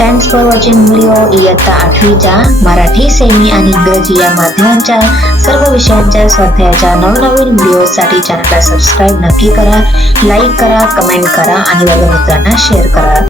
Thanks for watching video. इयत्ता 8वीच्या Marathi, semi आणि इंग्रजी या माध्यमांच्या सर्व विषयांच्या स्वाध्यायाच्या नवनवीन व्हिडिओसाठी चॅनलला सबस्क्राईब नक्की करा, लाईक करा, कमेंट करा आणि वर्गमित्रांना शेअर करा.